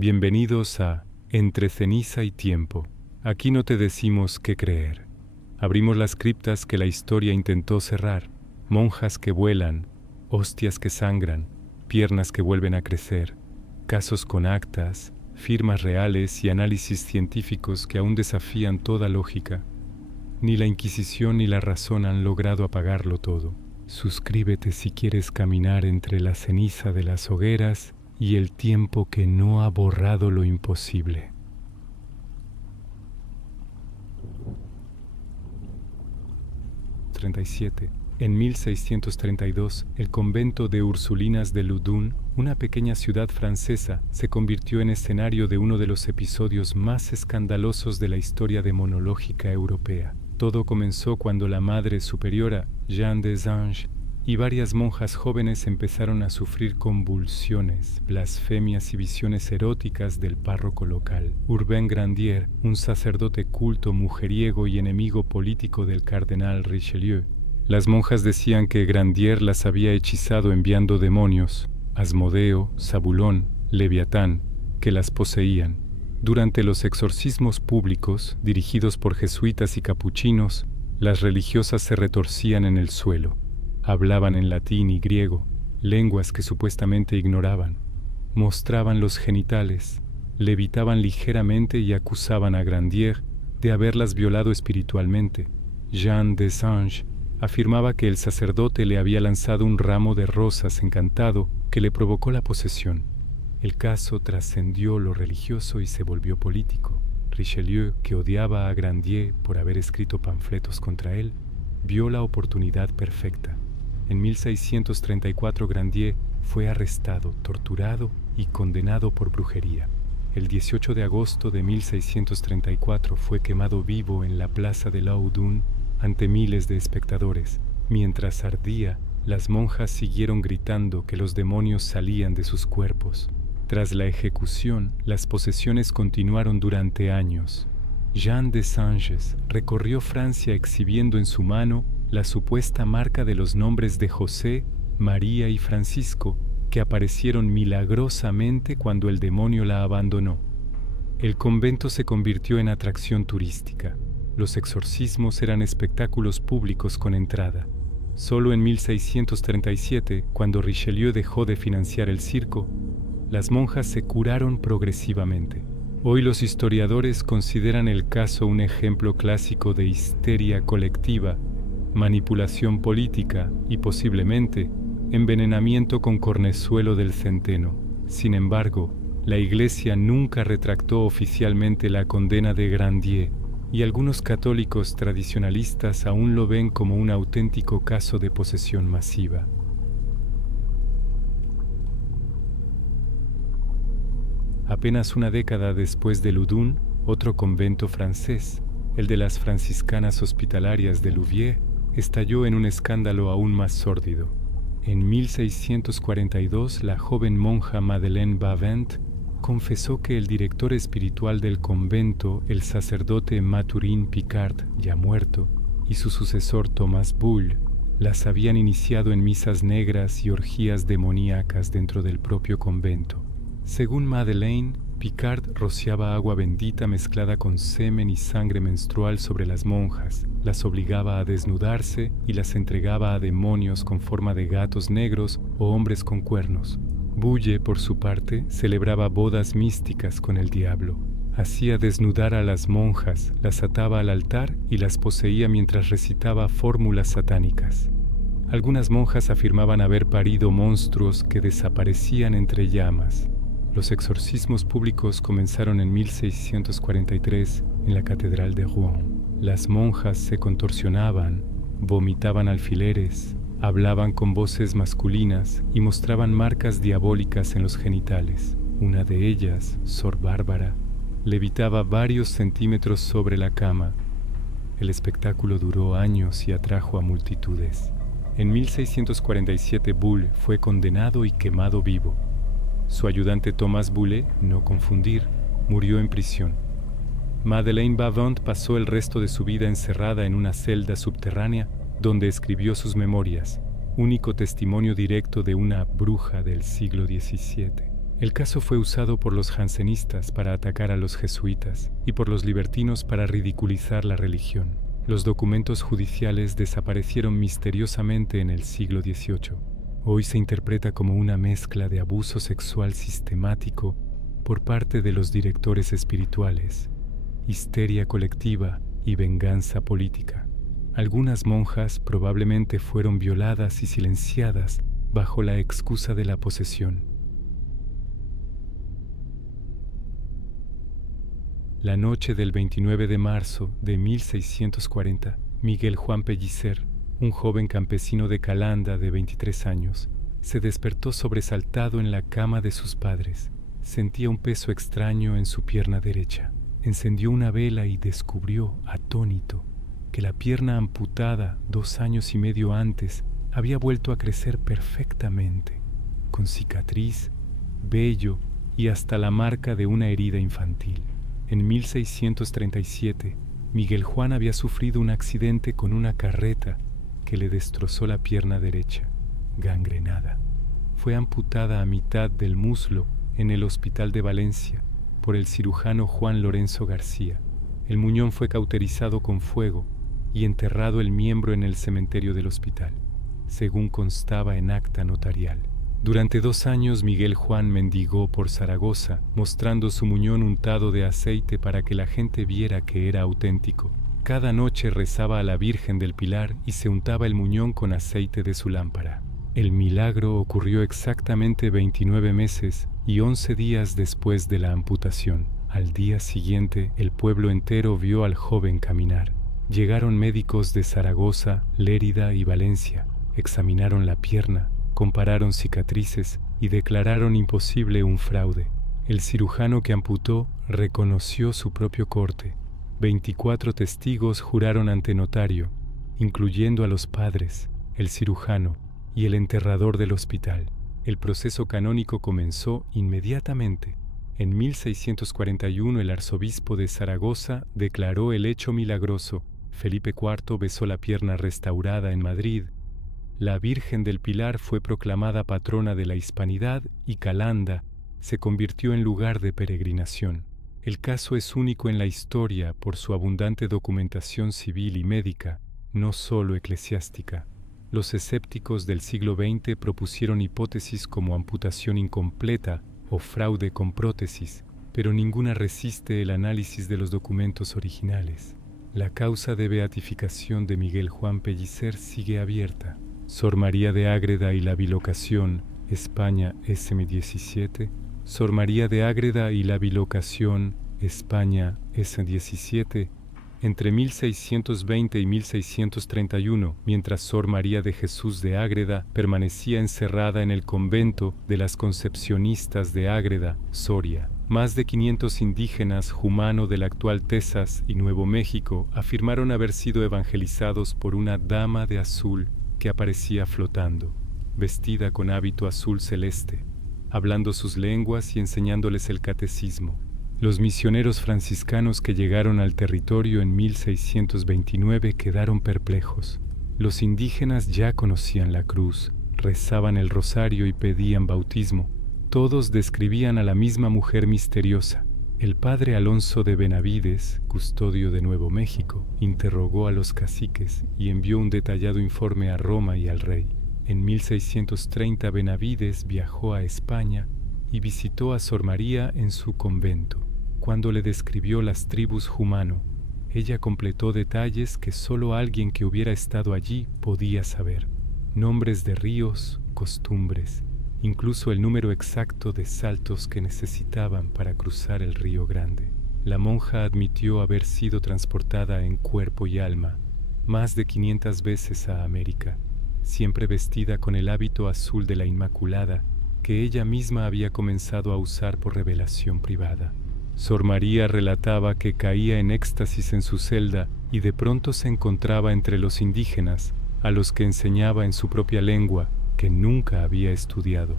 Bienvenidos a Entre ceniza y tiempo. Aquí no te decimos qué creer. Abrimos las criptas que la historia intentó cerrar, monjas que vuelan, hostias que sangran, piernas que vuelven a crecer, casos con actas, firmas reales y análisis científicos que aún desafían toda lógica. Ni la Inquisición ni la razón han logrado apagarlo todo. Suscríbete si quieres caminar entre la ceniza de las hogueras y el tiempo que no ha borrado lo imposible. En 1632, el convento de Ursulinas de Loudun, una pequeña ciudad francesa, se convirtió en escenario de uno de los episodios más escandalosos de la historia demonológica europea. Todo comenzó cuando la Madre Superiora, Jeanne des Anges, y varias monjas jóvenes empezaron a sufrir convulsiones, blasfemias y visiones eróticas del párroco local, Urbain Grandier, un sacerdote culto, mujeriego y enemigo político del cardenal Richelieu. Las monjas decían que Grandier las había hechizado enviando demonios, Asmodeo, Zabulón, Leviatán, que las poseían. Durante los exorcismos públicos, dirigidos por jesuitas y capuchinos, las religiosas se retorcían en el suelo. Hablaban en latín y griego, lenguas que supuestamente ignoraban. Mostraban los genitales, levitaban ligeramente y acusaban a Grandier de haberlas violado espiritualmente. Jeanne des Anges afirmaba que el sacerdote le había lanzado un ramo de rosas encantado que le provocó la posesión. El caso trascendió lo religioso y se volvió político. Richelieu, que odiaba a Grandier por haber escrito panfletos contra él, vio la oportunidad perfecta. En 1634 Grandier fue arrestado, torturado y condenado por brujería. El 18 de agosto de 1634 fue quemado vivo en la plaza de Loudun ante miles de espectadores. Mientras ardía, las monjas siguieron gritando que los demonios salían de sus cuerpos. Tras la ejecución, las posesiones continuaron durante años. Jeanne des Anges recorrió Francia exhibiendo en su mano la supuesta marca de los nombres de José, María y Francisco, que aparecieron milagrosamente cuando el demonio la abandonó. El convento se convirtió en atracción turística. Los exorcismos eran espectáculos públicos con entrada. Solo en 1637, cuando Richelieu dejó de financiar el circo, las monjas se curaron progresivamente. Hoy los historiadores consideran el caso un ejemplo clásico de histeria colectiva, manipulación política y posiblemente envenenamiento con cornezuelo del centeno. Sin embargo, la Iglesia nunca retractó oficialmente la condena de Grandier y algunos católicos tradicionalistas aún lo ven como un auténtico caso de posesión masiva. Apenas una década después de Loudun, otro convento francés, el de las franciscanas hospitalarias de Louviers, estalló en un escándalo aún más sórdido. En 1642, la joven monja Madeleine Bavent confesó que el director espiritual del convento, el sacerdote Mathurin Picard, ya muerto, y su sucesor Thomas Bull, las habían iniciado en misas negras y orgías demoníacas dentro del propio convento. Según Madeleine, Picard rociaba agua bendita mezclada con semen y sangre menstrual sobre las monjas, las obligaba a desnudarse y las entregaba a demonios con forma de gatos negros o hombres con cuernos. Bulle, por su parte, celebraba bodas místicas con el diablo. Hacía desnudar a las monjas, las ataba al altar y las poseía mientras recitaba fórmulas satánicas. Algunas monjas afirmaban haber parido monstruos que desaparecían entre llamas. Los exorcismos públicos comenzaron en 1643 en la Catedral de Rouen. Las monjas se contorsionaban, vomitaban alfileres, hablaban con voces masculinas y mostraban marcas diabólicas en los genitales. Una de ellas, Sor Bárbara, levitaba varios centímetros sobre la cama. El espectáculo duró años y atrajo a multitudes. En 1647 Bull fue condenado y quemado vivo. Su ayudante Thomas Bulle, no confundir, murió en prisión. Madeleine Bavent pasó el resto de su vida encerrada en una celda subterránea donde escribió sus memorias, único testimonio directo de una bruja del siglo XVII. El caso fue usado por los jansenistas para atacar a los jesuitas y por los libertinos para ridiculizar la religión. Los documentos judiciales desaparecieron misteriosamente en el siglo XVIII. Hoy se interpreta como una mezcla de abuso sexual sistemático por parte de los directores espirituales, histeria colectiva y venganza política. Algunas monjas probablemente fueron violadas y silenciadas bajo la excusa de la posesión. La noche del 29 de marzo de 1640, Miguel Juan Pellicer, un joven campesino de Calanda de 23 años, se despertó sobresaltado en la cama de sus padres. Sentía un peso extraño en su pierna derecha. Encendió una vela y descubrió, atónito, que la pierna amputada 2 años y medio antes había vuelto a crecer perfectamente, con cicatriz, vello y hasta la marca de una herida infantil. En 1637, Miguel Juan había sufrido un accidente con una carreta que le destrozó la pierna derecha, gangrenada. Fue amputada a mitad del muslo en el Hospital de Valencia por el cirujano Juan Lorenzo García. El muñón fue cauterizado con fuego y enterrado el miembro en el cementerio del hospital, según constaba en acta notarial. Durante 2 años Miguel Juan mendigó por Zaragoza, mostrando su muñón untado de aceite para que la gente viera que era auténtico. Cada noche rezaba a la Virgen del Pilar y se untaba el muñón con aceite de su lámpara. El milagro ocurrió exactamente 29 meses y 11 días después de la amputación. Al día siguiente, el pueblo entero vio al joven caminar. Llegaron médicos de Zaragoza, Lérida y Valencia, examinaron la pierna, compararon cicatrices y declararon imposible un fraude. El cirujano que amputó reconoció su propio corte. 24 testigos juraron ante notario, incluyendo a los padres, el cirujano y el enterrador del hospital. El proceso canónico comenzó inmediatamente. En 1641 el arzobispo de Zaragoza declaró el hecho milagroso. Felipe IV besó la pierna restaurada en Madrid. La Virgen del Pilar fue proclamada patrona de la hispanidad y Calanda se convirtió en lugar de peregrinación. El caso es único en la historia por su abundante documentación civil y médica, no solo eclesiástica. Los escépticos del siglo XX propusieron hipótesis como amputación incompleta o fraude con prótesis, pero ninguna resiste el análisis de los documentos originales. La causa de beatificación de Miguel Juan Pellicer sigue abierta. Sor María de Ágreda y la bilocación, España SM17, Sor María de Ágreda y la bilocación, España S17, entre 1620 y 1631, mientras Sor María de Jesús de Ágreda permanecía encerrada en el convento de las Concepcionistas de Ágreda, Soria. Más de 500 indígenas jumano del actual Texas y Nuevo México afirmaron haber sido evangelizados por una dama de azul que aparecía flotando, vestida con hábito azul celeste, hablando sus lenguas y enseñándoles el catecismo. Los misioneros franciscanos que llegaron al territorio en 1629 quedaron perplejos. Los indígenas ya conocían la cruz, rezaban el rosario y pedían bautismo. Todos describían a la misma mujer misteriosa. El padre Alonso de Benavides, custodio de Nuevo México, interrogó a los caciques y envió un detallado informe a Roma y al rey. En 1630 Benavides viajó a España y visitó a Sor María en su convento. Cuando le describió las tribus jumano, ella completó detalles que solo alguien que hubiera estado allí podía saber. Nombres de ríos, costumbres, incluso el número exacto de saltos que necesitaban para cruzar el Río Grande. La monja admitió haber sido transportada en cuerpo y alma más de 500 veces a América, siempre vestida con el hábito azul de la Inmaculada que ella misma había comenzado a usar por revelación privada. Sor María relataba que caía en éxtasis en su celda y de pronto se encontraba entre los indígenas, a los que enseñaba en su propia lengua, que nunca había estudiado.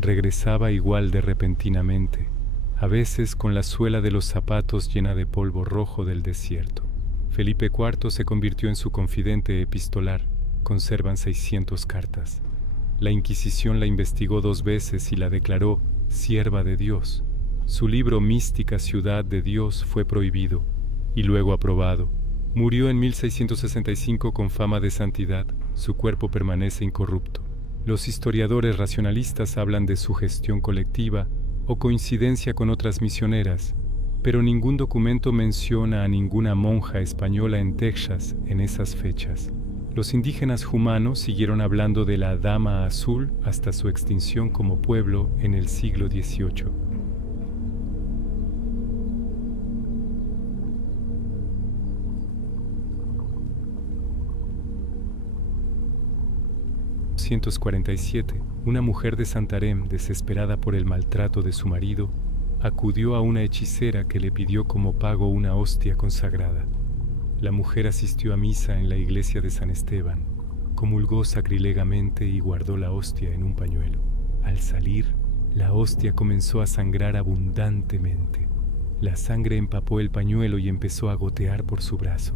Regresaba igual de repentinamente, a veces con la suela de los zapatos llena de polvo rojo del desierto. Felipe IV se convirtió en su confidente epistolar. Conservan 600 cartas. La Inquisición la investigó 2 veces y la declaró sierva de Dios. Su libro Mística Ciudad de Dios fue prohibido y luego aprobado. Murió en 1665 con fama de santidad. Su cuerpo permanece incorrupto. Los historiadores racionalistas hablan de sugestión colectiva o coincidencia con otras misioneras, pero ningún documento menciona a ninguna monja española en Texas en esas fechas. Los indígenas humanos siguieron hablando de la Dama Azul hasta su extinción como pueblo en el siglo XVIII. En 1947, una mujer de Santarém, desesperada por el maltrato de su marido, acudió a una hechicera que le pidió como pago una hostia consagrada. La mujer asistió a misa en la iglesia de San Esteban, comulgó sacrilegamente y guardó la hostia en un pañuelo. Al salir, la hostia comenzó a sangrar abundantemente. La sangre empapó el pañuelo y empezó a gotear por su brazo.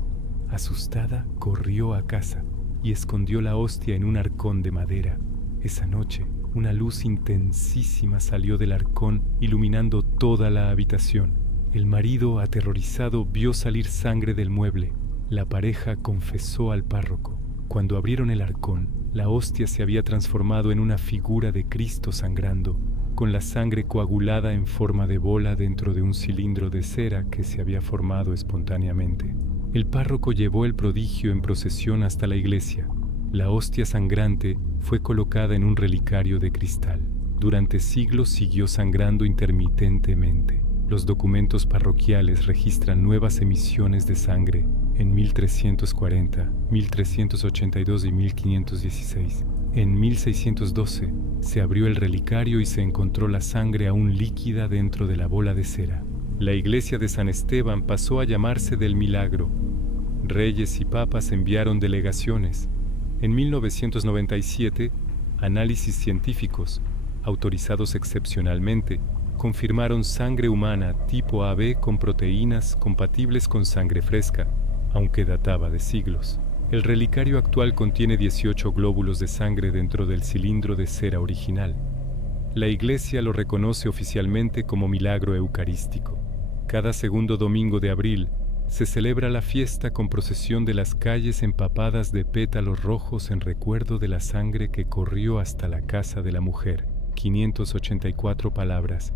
Asustada, corrió a casa y escondió la hostia en un arcón de madera. Esa noche, una luz intensísima salió del arcón, iluminando toda la habitación. El marido, aterrorizado, vio salir sangre del mueble. La pareja confesó al párroco. Cuando abrieron el arcón, la hostia se había transformado en una figura de Cristo sangrando, con la sangre coagulada en forma de bola dentro de un cilindro de cera que se había formado espontáneamente. El párroco llevó el prodigio en procesión hasta la iglesia. La hostia sangrante fue colocada en un relicario de cristal. Durante siglos siguió sangrando intermitentemente. Los documentos parroquiales registran nuevas emisiones de sangre en 1340, 1382 y 1516. En 1612 se abrió el relicario y se encontró la sangre aún líquida dentro de la bola de cera. La iglesia de San Esteban pasó a llamarse del Milagro. Reyes y papas enviaron delegaciones. En 1997, análisis científicos, autorizados excepcionalmente, confirmaron sangre humana tipo AB con proteínas compatibles con sangre fresca, aunque databa de siglos. El relicario actual contiene 18 glóbulos de sangre dentro del cilindro de cera original. La Iglesia lo reconoce oficialmente como milagro eucarístico. Cada segundo domingo de abril se celebra la fiesta con procesión de las calles empapadas de pétalos rojos en recuerdo de la sangre que corrió hasta la casa de la mujer. 584 palabras.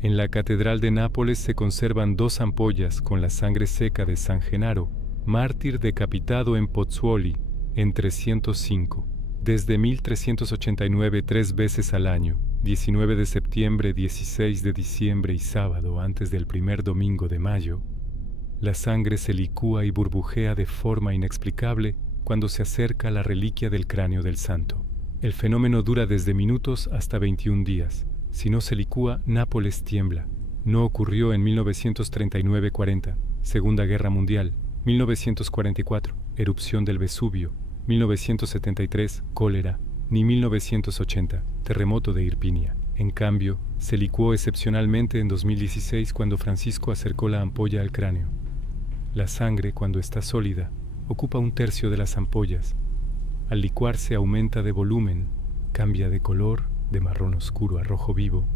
En la Catedral de Nápoles se conservan 2 ampollas con la sangre seca de San Genaro, mártir decapitado en Pozzuoli, en 305. Desde 1389 3 veces al año, 19 de septiembre, 16 de diciembre y sábado antes del primer domingo de mayo, la sangre se licúa y burbujea de forma inexplicable cuando se acerca a la reliquia del cráneo del santo. El fenómeno dura desde minutos hasta 21 días. Si no se licúa, Nápoles tiembla. No ocurrió en 1939-40, Segunda Guerra Mundial, 1944, erupción del Vesubio, 1973, cólera, ni 1980, terremoto de Irpinia. En cambio, se licuó excepcionalmente en 2016 cuando Francisco acercó la ampolla al cráneo. La sangre, cuando está sólida, ocupa 1/3 de las ampollas. Al licuarse aumenta de volumen, cambia de color, de marrón oscuro a rojo vivo,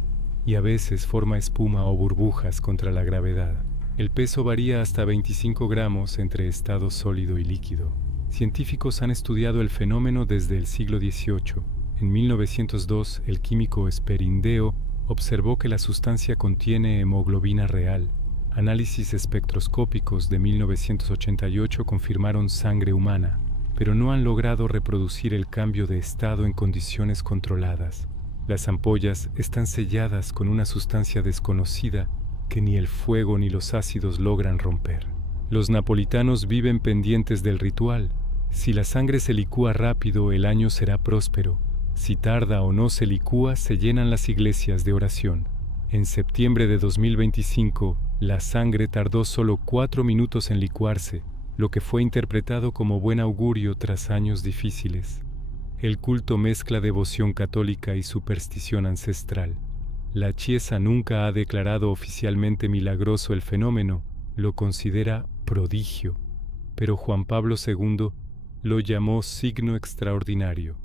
y a veces forma espuma o burbujas contra la gravedad. El peso varía hasta 25 gramos entre estado sólido y líquido. Científicos han estudiado el fenómeno desde el siglo XVIII. En 1902, el químico Esperindeo observó que la sustancia contiene hemoglobina real. Análisis espectroscópicos de 1988 confirmaron sangre humana, pero no han logrado reproducir el cambio de estado en condiciones controladas. Las ampollas están selladas con una sustancia desconocida que ni el fuego ni los ácidos logran romper. Los napolitanos viven pendientes del ritual. Si la sangre se licúa rápido, el año será próspero. Si tarda o no se licúa, se llenan las iglesias de oración. En septiembre de 2025, la sangre tardó solo 4 minutos en licuarse, lo que fue interpretado como buen augurio tras años difíciles. El culto mezcla devoción católica y superstición ancestral. La Chiesa nunca ha declarado oficialmente milagroso el fenómeno, lo considera prodigio, pero Juan Pablo II lo llamó signo extraordinario,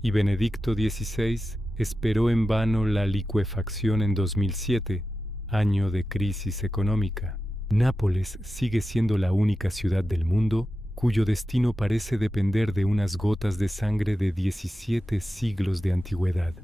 y Benedicto XVI esperó en vano la licuefacción en 2007, año de crisis económica. Nápoles sigue siendo la única ciudad del mundo cuyo destino parece depender de unas gotas de sangre de 17 siglos de antigüedad.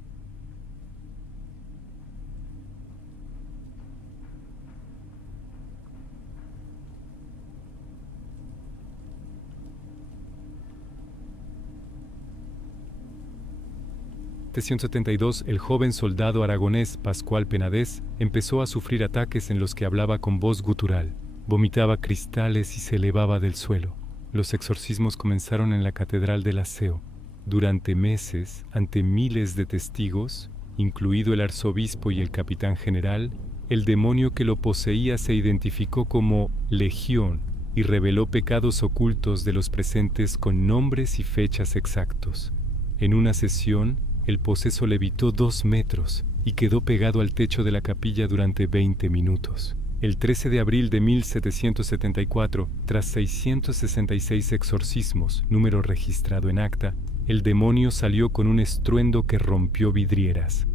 En 772, el joven soldado aragonés Pascual Penedès empezó a sufrir ataques en los que hablaba con voz gutural, vomitaba cristales y se elevaba del suelo. Los exorcismos comenzaron en la Catedral de La Seo. Durante meses, ante miles de testigos, incluido el arzobispo y el capitán general, el demonio que lo poseía se identificó como Legión y reveló pecados ocultos de los presentes con nombres y fechas exactos. En una sesión, el poseso levitó 2 metros y quedó pegado al techo de la capilla durante 20 minutos. El 13 de abril de 1774, tras 666 exorcismos, número registrado en acta, el demonio salió con un estruendo que rompió vidrieras.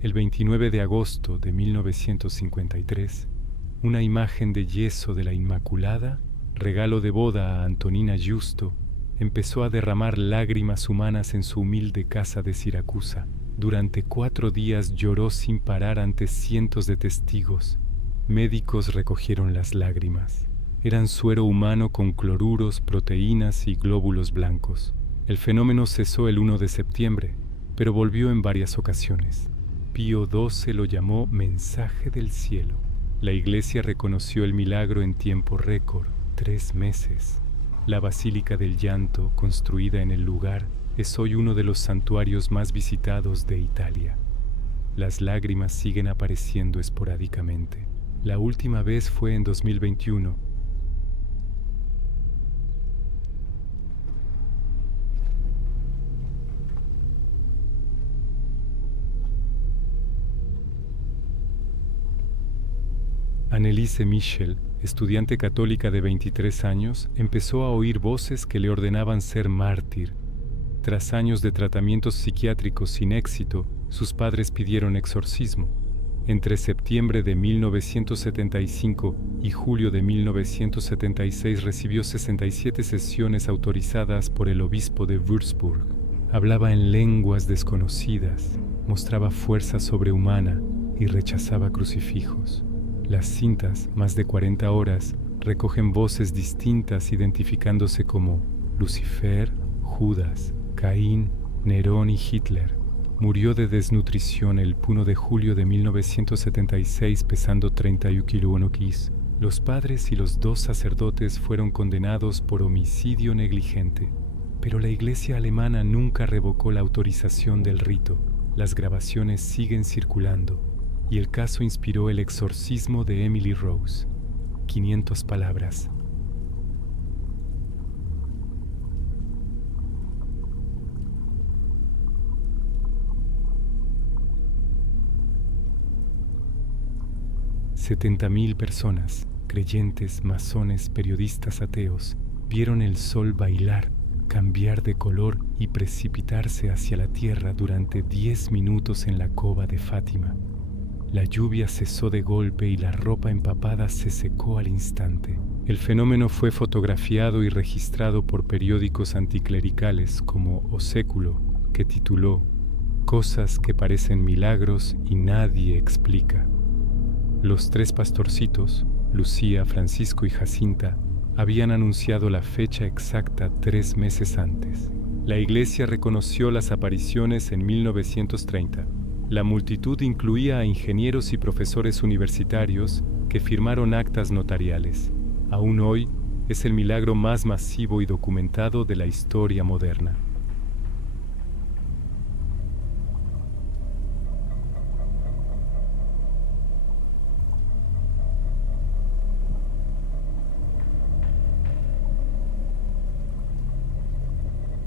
El 29 de agosto de 1953, una imagen de yeso de la Inmaculada, regalo de boda a Antonina Giusto, empezó a derramar lágrimas humanas en su humilde casa de Siracusa. Durante 4 días lloró sin parar ante cientos de testigos. Médicos recogieron las lágrimas. Eran suero humano con cloruros, proteínas y glóbulos blancos. El fenómeno cesó el 1 de septiembre, pero volvió en varias ocasiones. Pío XII lo llamó mensaje del cielo. La Iglesia reconoció el milagro en tiempo récord, 3 meses. La Basílica del Llanto, construida en el lugar, es hoy uno de los santuarios más visitados de Italia. Las lágrimas siguen apareciendo esporádicamente. La última vez fue en 2021. Anneliese Michel, estudiante católica de 23 años, empezó a oír voces que le ordenaban ser mártir. Tras años de tratamientos psiquiátricos sin éxito, sus padres pidieron exorcismo. Entre septiembre de 1975 y julio de 1976 recibió 67 sesiones autorizadas por el obispo de Würzburg. Hablaba en lenguas desconocidas, mostraba fuerza sobrehumana y rechazaba crucifijos. Las cintas, más de 40 horas, recogen voces distintas identificándose como Lucifer, Judas, Caín, Nerón y Hitler. Murió de desnutrición el 1 de julio de 1976 pesando 31 kilos. Los padres y los 2 sacerdotes fueron condenados por homicidio negligente, pero la Iglesia alemana nunca revocó la autorización del rito. Las grabaciones siguen circulando. Y el caso inspiró el exorcismo de Emily Rose. 500 palabras. $70,000 personas, creyentes, masones, periodistas ateos, vieron el sol bailar, cambiar de color y precipitarse hacia la tierra durante 10 minutos en la cova de Fátima. La lluvia cesó de golpe y la ropa empapada se secó al instante. El fenómeno fue fotografiado y registrado por periódicos anticlericales como O Século, que tituló Cosas que parecen milagros y nadie explica. Los 3 pastorcitos, Lucía, Francisco y Jacinta, habían anunciado la fecha exacta 3 meses antes. La Iglesia reconoció las apariciones en 1930. La multitud incluía a ingenieros y profesores universitarios que firmaron actas notariales. Aún hoy es el milagro más masivo y documentado de la historia moderna.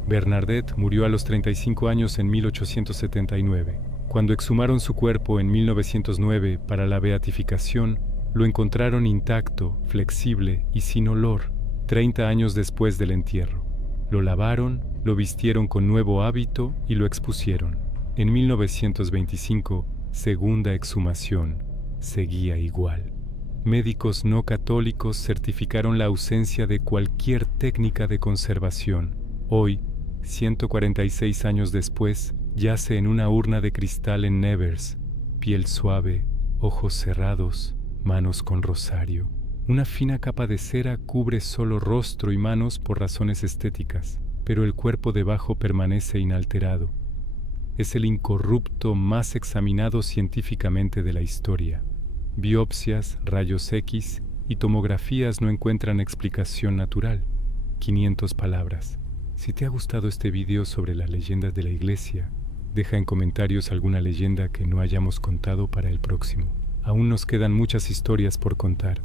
Bernadette murió a los 35 años en 1879. Cuando exhumaron su cuerpo en 1909 para la beatificación, lo encontraron intacto, flexible y sin olor, 30 años después del entierro. Lo lavaron, lo vistieron con nuevo hábito y lo expusieron. En 1925, segunda exhumación, seguía igual. Médicos no católicos certificaron la ausencia de cualquier técnica de conservación. Hoy, 146 años después, yace en una urna de cristal en Nevers, piel suave, ojos cerrados, manos con rosario. Una fina capa de cera cubre solo rostro y manos por razones estéticas, pero el cuerpo debajo permanece inalterado. Es el incorrupto más examinado científicamente de la historia. Biopsias, rayos X y tomografías no encuentran explicación natural. 500 palabras. Si te ha gustado este video sobre las leyendas de la iglesia, deja en comentarios alguna leyenda que no hayamos contado para el próximo. Aún nos quedan muchas historias por contar.